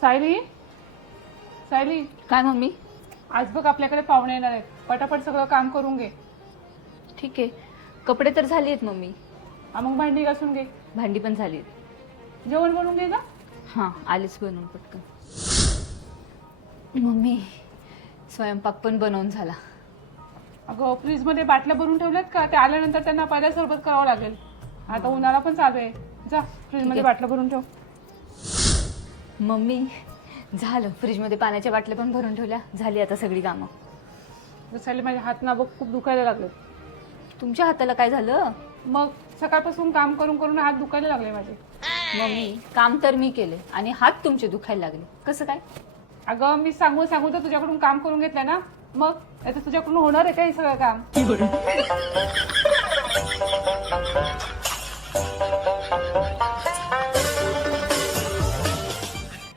सायली, सायली, काय मम्मी? आज बघ आपल्याकडे पाहुणे येणार आहेत. पटापट सगळं काम करून घे. ठीक आहे. कपडे तर झाली आहेत मम्मी. मग भांडी घासून घे. भांडी पण झाली आहेत. जेवण बनवून घे ना. हां, आलीच बनवून पटकन. मम्मी, स्वयंपाक पण बनवून झाला. अगं फ्रीजमध्ये बाटल्या भरून ठेवल्यात का? ते आल्यानंतर त्यांना पहिल्या सरबत करावं लागेल. आता उन्हाळा पण चालू आहे. जा फ्रीजमध्ये बाटल्या भरून ठेव. मम्मी, झालं. फ्रीजमध्ये पाण्याच्या बाटल्या पण भरून ठेवल्या. झाली आता सगळी कामं. सायली, माझे हात ना बघ खूप दुखायला लागले. तुमच्या हाताला काय झालं? मग सकाळपासून काम करून करून हात दुखायला लागले माझे. मम्मी, काम तर मी केले आणि हात तुमचे दुखायला लागले. कसं काय? अगं मी सांगून सांगून तर तुझ्याकडून काम करून घेतलंय ना. मग आता तुझ्याकडून होणार आहे का हे सगळं काम?